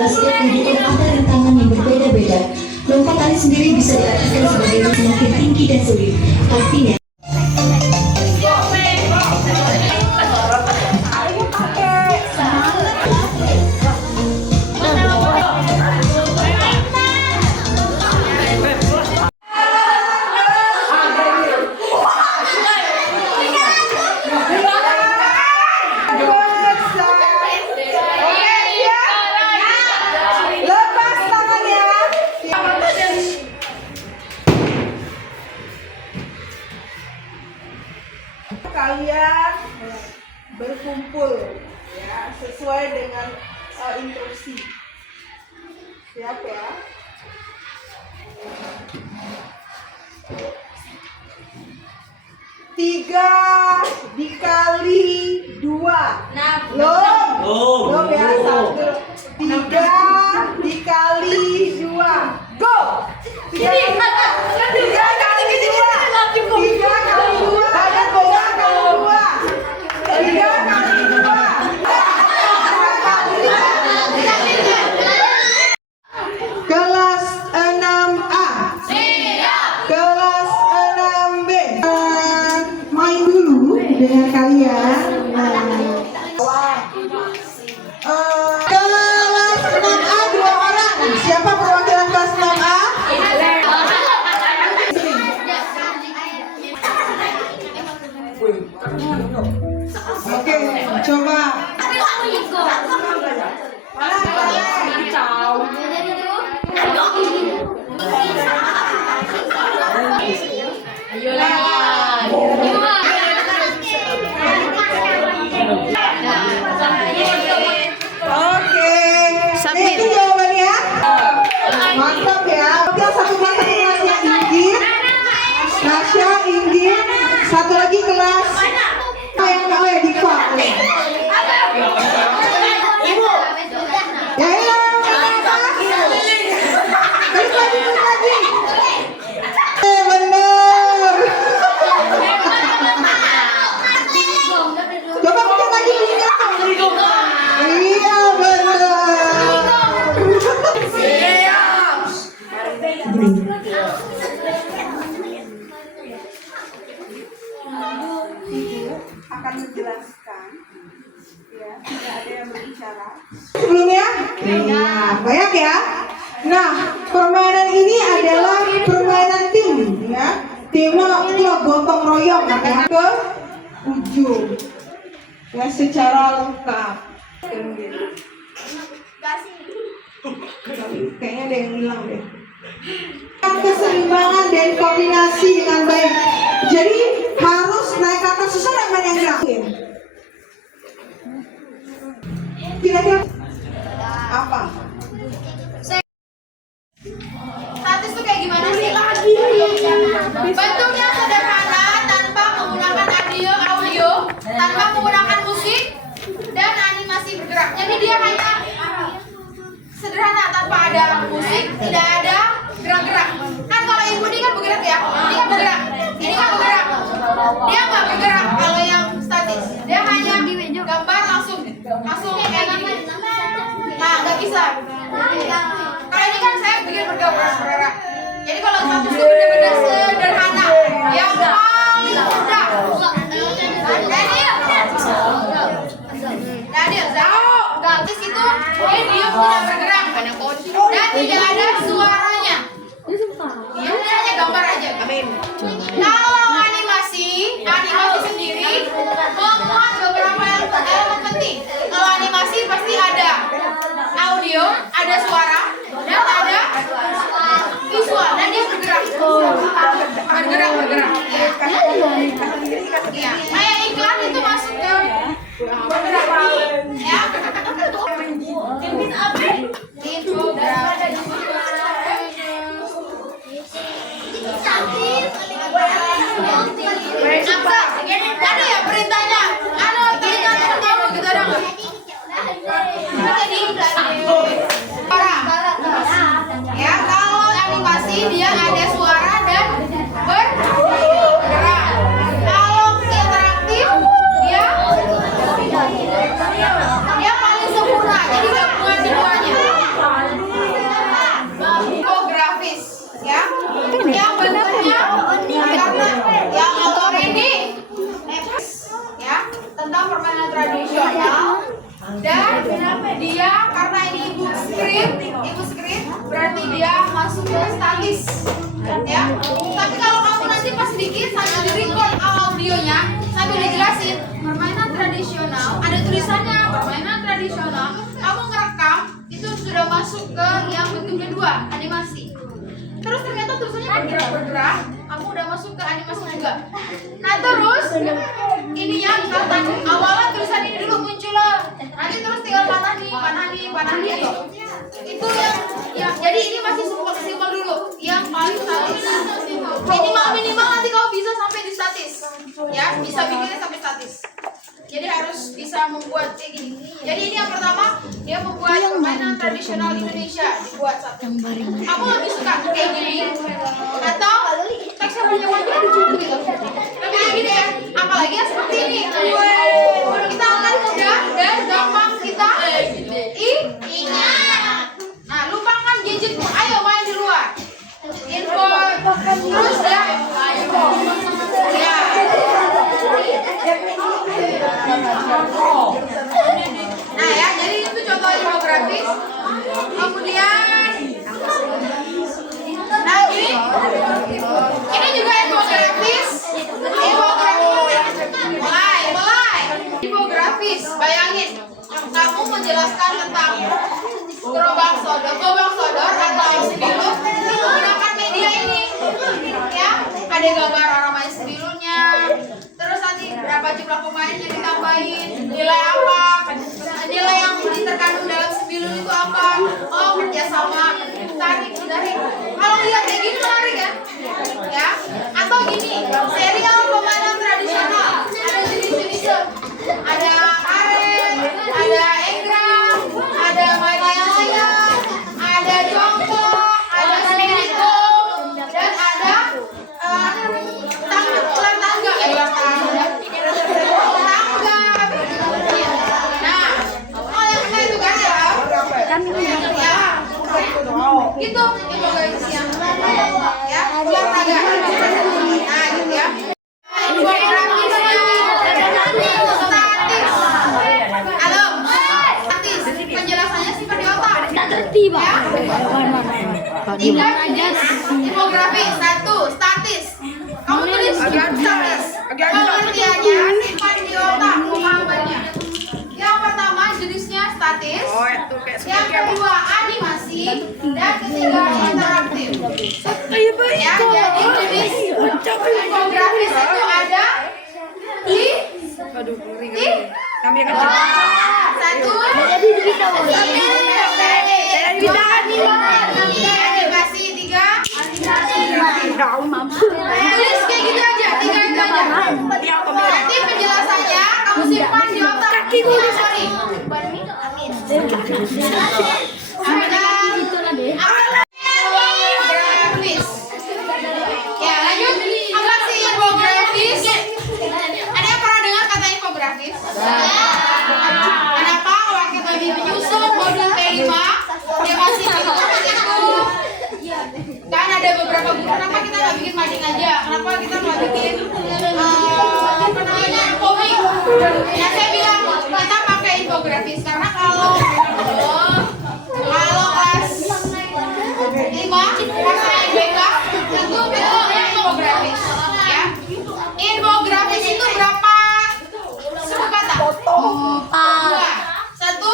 adalah setiap individu ada rintangan yang berbeda-beda. Lompatan sendiri bisa diartikan sebagai semakin tinggi dan sulit. Artinya, kalian berkumpul ya sesuai dengan instruksi. Siap ya? Tiga dikali dua. Belum ya, satu. Tiga dikali dua. Go. Tiga kali dua. Tiga kali dua. Tiga kali dua. Tiga kali dua. Kelas 6A. Kelas 6B. Main dulu dengan kalian. Kelas 6A 2 orang. Siapa perwakilan kelas 6A? Oke, coba. Oke, itu jawabannya. Mantap ya. Oke, satu kelas Inggit, Nasya, Inggit, satu lagi kelas yang Diva. Ya ya. Lagi. Bener. Coba bikin lagi. Iya bener. Ibu akan menjelaskan ya, tidak ada yang berbicara sebelumnya. Iya, banyak ya. Nah, permainan ini adalah permainan tim ya. Timnya gotong royong makanya ke ujung ya secara lengkap. Kayaknya ada yang hilang deh. Keseimbangan dan koordinasi dengan baik. Jadi harus naik ke atas susah yang yang gerakin. Kira-kira apa? Statis tuh kayak gimana sih? Bentuknya sederhana tanpa menggunakan audio, tanpa menggunakan musik dan animasi bergerak. Jadi dia hanya sederhana tanpa ada musik, tidak ada gerak-gerak. Kan kalau ibu ini kan bergerak ya, ini kan bergerak, ini kan bergerak. Dia nggak bergerak kalau yang statis. Dia hanya gambar langsung kayak gini. Nah, nggak bisa. Kalau ini kan saya bikin bergerak. Jadi kalau status itu benar-benar sederhana, yang paling mudah. Daniel, statis itu dia diam tidak bergerak dan tidak ada suaranya. Dia hanya gambar aja. Kalau animasi sendiri memuat beberapa elemen penting. Kalau animasi pasti ada audio, ada suara, dan ada visual, dan dia bergerak. Bergerak. Ya. Kayak iklan itu masuk ke bergerak. Ya. Ada ya perintahnya? Perintahnya gitu ada nggak? Ya, kalau animasi dia ada suara dan bergerak. Kalau interaktif dia paling sempurna, jadi gabungan keduanya. langsung ke statis, ya. Tapi kalau kamu nanti pas bikin sambil di-record audionya, sambil dijelasin permainan tradisional, ada tulisannya permainan tradisional, kamu ngerekam itu sudah masuk ke yang bentuk kedua, animasi. Terus ternyata tulisannya bergerak-bergerak, kamu udah masuk ke animasi juga. Nah terus ininya misalkan awalnya tulisan ini dulu muncul, nanti terus tinggal panah nih gitu. Itu yang jadi ini masih simpel dulu, yang paling statis. Minimal nanti kamu bisa sampai di statis, ya bisa bikinnya sampai statis. Jadi harus bisa membuat kayak gini. Jadi ini yang pertama, dia membuat permainan tradisional Indonesia, dibuat satu. Kamu lebih suka kayak gini atau teksnya punya wajah gitu? Tapi kayak gini ya, apalagi yang seperti ini. Kita akan mudah dan gampang kita ingat. Nah, lupakan gadgetmu. Ayo main di luar. Info terus ya. Ya. Nah ya, jadi itu contoh infografis. Kemudian nah ini juga infografis. Mulai infografis. Bayangin kamu menjelaskan tentang gerobak sodor atau sembilu menggunakan media ini, ya. Ada gambar orang main sembilunya, terus nanti berapa jumlah pemainnya ditambahin, nilai apa, nilai yang terkandung dalam sembilu itu apa, oh kerjasama, tarik. Kalau lihat kayak gini menarik ya, atau gini, serial permainan tradisional, ada jenis-jenisnya, ada karet, ada enggrang, ada main layang-layang, ada jongkok, ada spirito, dan ada tangga. Nah, oh yang benar itu kan ya? Gitu, itu guys ya. Ya, ulang naga. Nah, gitu ya. Halo, statis. Penjelasannya sifat di otak. Tiba. Tiga jenis infografi. Satu, statis. Kamu tulis statis. Pengertiannya simpan di otak, pemahamannya. Yang pertama jenisnya statis. Yang kedua animasi. Dan ketiga interaktif. Ya, jadi jenis infografis itu ada di satu animasi, tiga tulis kayak gitu aja, tiga itu aja. Nanti penjelasannya kamu simpan di otak. Sorry. Infografis. Ya lanjut. Apa sih infografis? Ada yang pernah dengar kata infografis? Kenapa waktu kami menyusun modul P5 dia masih seperti itu? Kan ada beberapa buku. Kenapa kita nggak bikin mading aja? Kenapa kita nggak bikin apa namanya komik? Ya saya bilang kita pakai infografis karena kalau kelas 5 pas IBK itu infografis, ya. Infografis itu berapa suku kata? Dua. Satu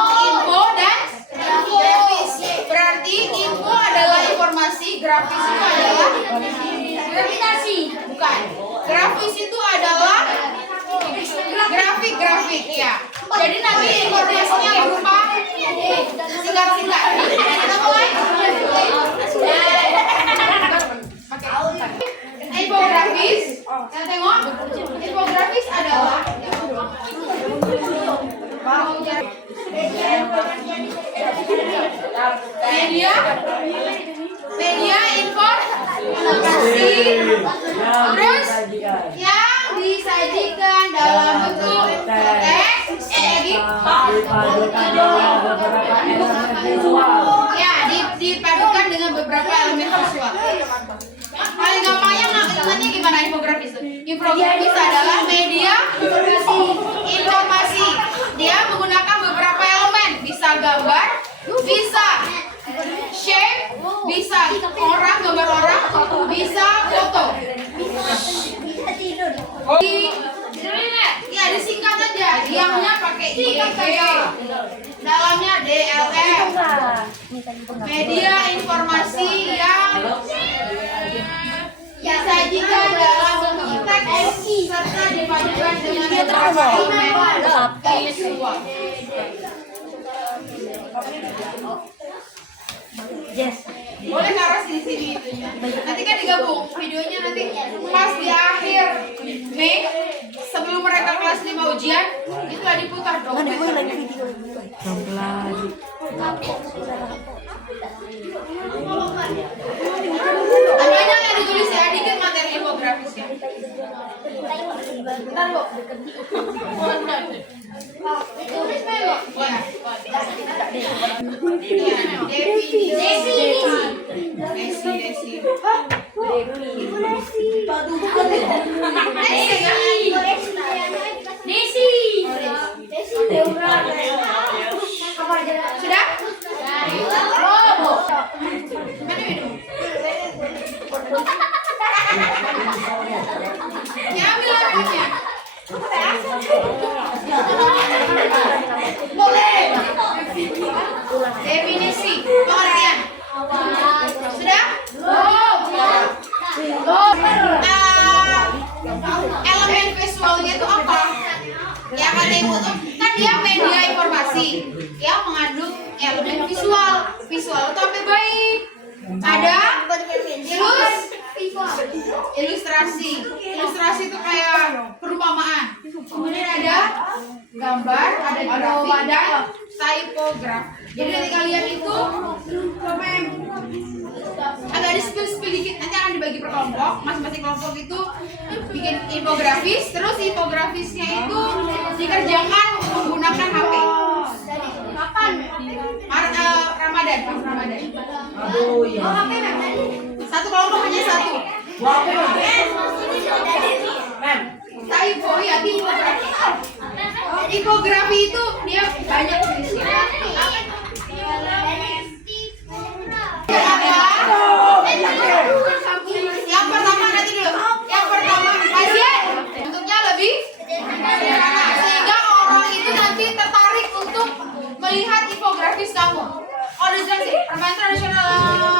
info dan grafis. Berarti info adalah informasi, grafis itu adalah gravitasi. Bukan. Grafis itu adalah grafik ya. Jadi nanti informasinya berupa singkat-singkat. Kita mulai. Infografis. Kita tengok. Infografis adalah media informasi terus yang disajikan dalam bentuk teks dipadukan dengan beberapa elemen visual. Paling gampangnya ingatnya gimana infografis itu? Infografis adalah media informasi. Dia menggunakan beberapa elemen, bisa gambar, bisa shape, bisa bisa orang, gambar orang, bisa foto. Ya disingkat aja, diamnya pakai IEG, dalamnya DLM. Media informasi yang disajikan dalam bentuk teks serta dipadukan dengan informasi visual. Boleh taruh di sini itunya. Nanti kan digabung videonya nanti pas di akhir Mei sebelum mereka kelas 5 ujian itulah diputar dong. Banyak yang ditulis ya, dikit materi infografis ya. Bentar, Bu. Ditulis memang. Sudah? Ya, ambil airnya. Boleh. Definisi pengertian. Sudah? Elemen visualnya itu apa? Ya kan Ibu tuh kan dia media informasi yang mengandung elemen visual. Visual itu apa baik? Ada ilustrasi. Ilustrasi itu kayak perumpamaan. Kemudian ada gambar, ada grafik, dan typograph. Jadi nanti kalian itu agak di-spill dikit, nanti akan dibagi per kelompok. Masing-masing kelompok itu bikin infografis, terus infografisnya itu dikerjakan menggunakan HP. Kapan? Ramadan, pas Ramadan. Aduh ya. Satu kelompok hanya satu. Typo ya, tipografi. Tipografi itu dia banyak jenisnya. Yang pertama nanti dulu. Yang pertama kajian bentuknya lebih sederhana sehingga orang itu nanti tertarik untuk melihat infografis kamu. Oh, udah jelas sih, permainan tradisional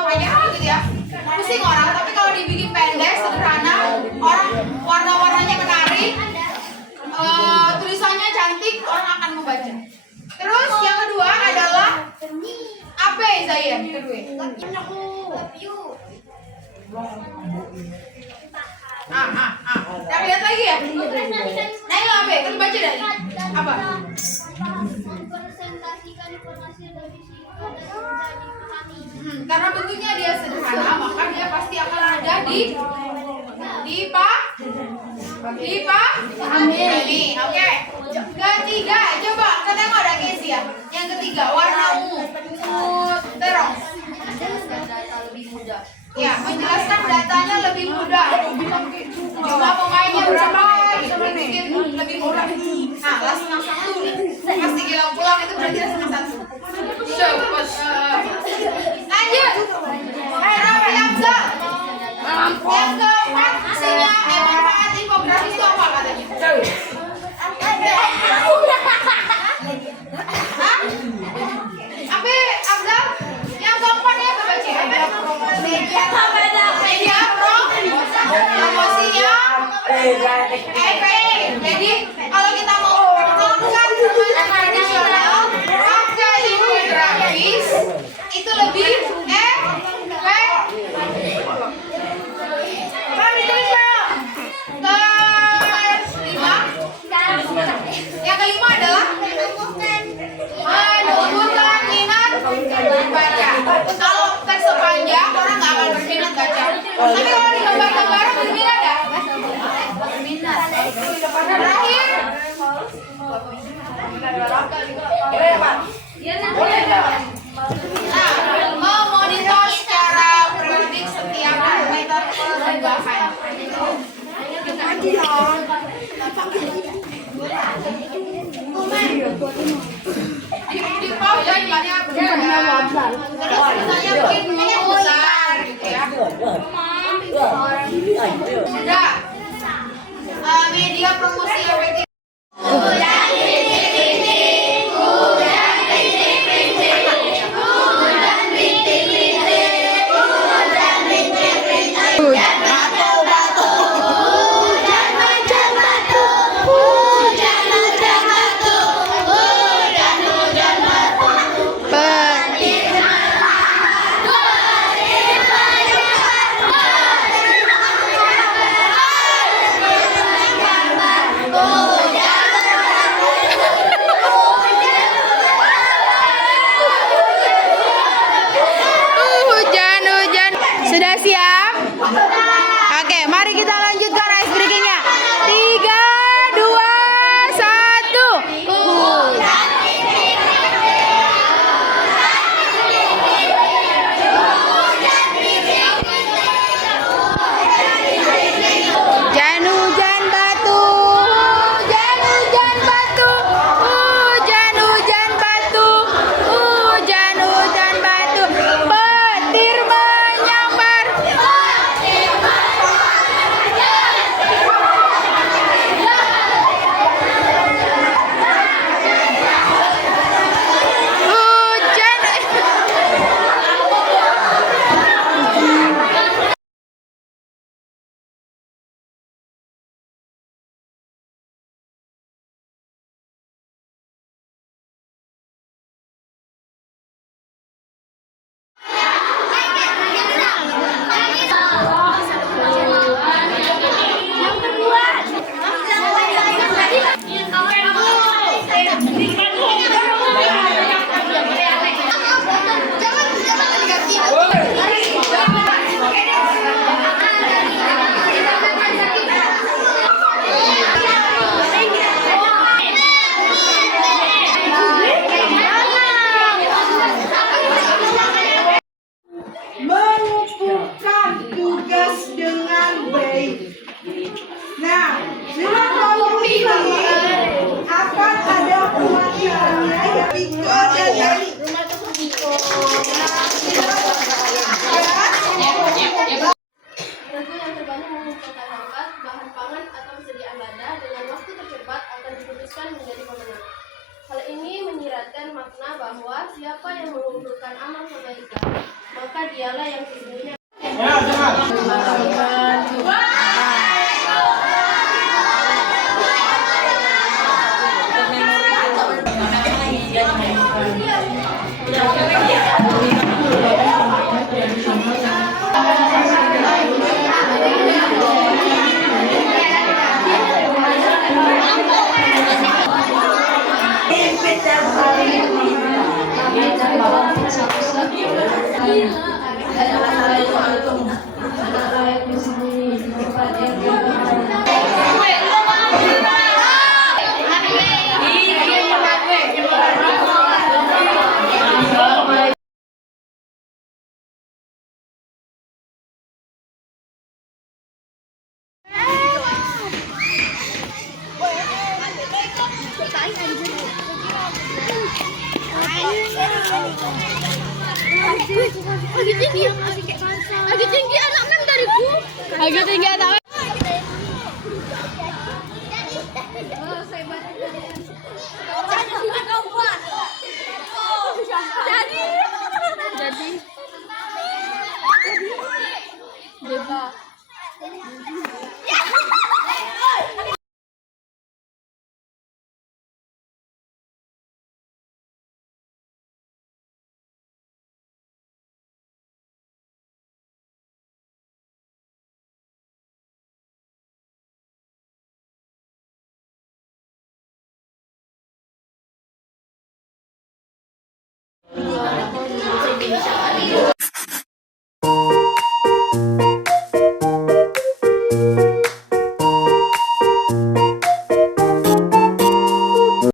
banyak gitu ya. Pusing orang, tapi kalau dibikin pendek, sederhana, orang warna-warnanya menarik, tulisannya cantik, orang akan membaca. Terus yang kedua adalah apa Zayan? Kedua. Kita lihat lagi ya. Nah ini apa? Kita baca dari apa? Karena bentuknya dia sederhana, maka dia pasti akan ada di ini. Oke. Ketiga, coba kita tengok ada Casey ya. Yang ketiga, warna ungu. Terong. Ya, menjelaskan datanya lebih mudah. Jumlah pemainnya berapa? Mungkin lebih mudah. Nah, langsung satu nih. Pasti gila pulang itu berarti langsung satu. Lanjut. Yang keempat, isinya manfaat infografis itu apa katanya? Apa Abdul? Yang keempat ya baca. Media promosinya Jadi kalau kita mau melakukan permainan tradisional pakai infografis itu lebih yang kelima adalah menumbuhkan minat baca. Kalau teks sepanjang orang nggak akan berminat baca. Tapi kalau di gambar-gambar berminat ya? Berminat. Terakhir. Nah, memonitor secara periodik setiap parameter perubahan. Di pause ya, terus misalnya mungkin besar Sudah. Media promosi everything. Hujan. Sudah siap? Oke, mari kita lanjutkan ice breakingnya. 3, 2, 1. Hujan batu. Hujan batu. Hujan batu. Hujan batu. Petir menyambar. Mengumpulkan tugas dengan baik. Nah, dengan kelompok ini akan ada perwakilannya yang Viko dan Dani. Regu yang terbanyak mengumpulkan angkat, bahan pangan atau persediaan lada dengan waktu tercepat akan diputuskan menjadi pemenang. Hal ini menyiratkan makna bahwa siapa yang mengumpulkan amal kebaikan, maka dialah yang sesungguhnya. Lagi tinggi anak mem dariku. Lagi tinggi anak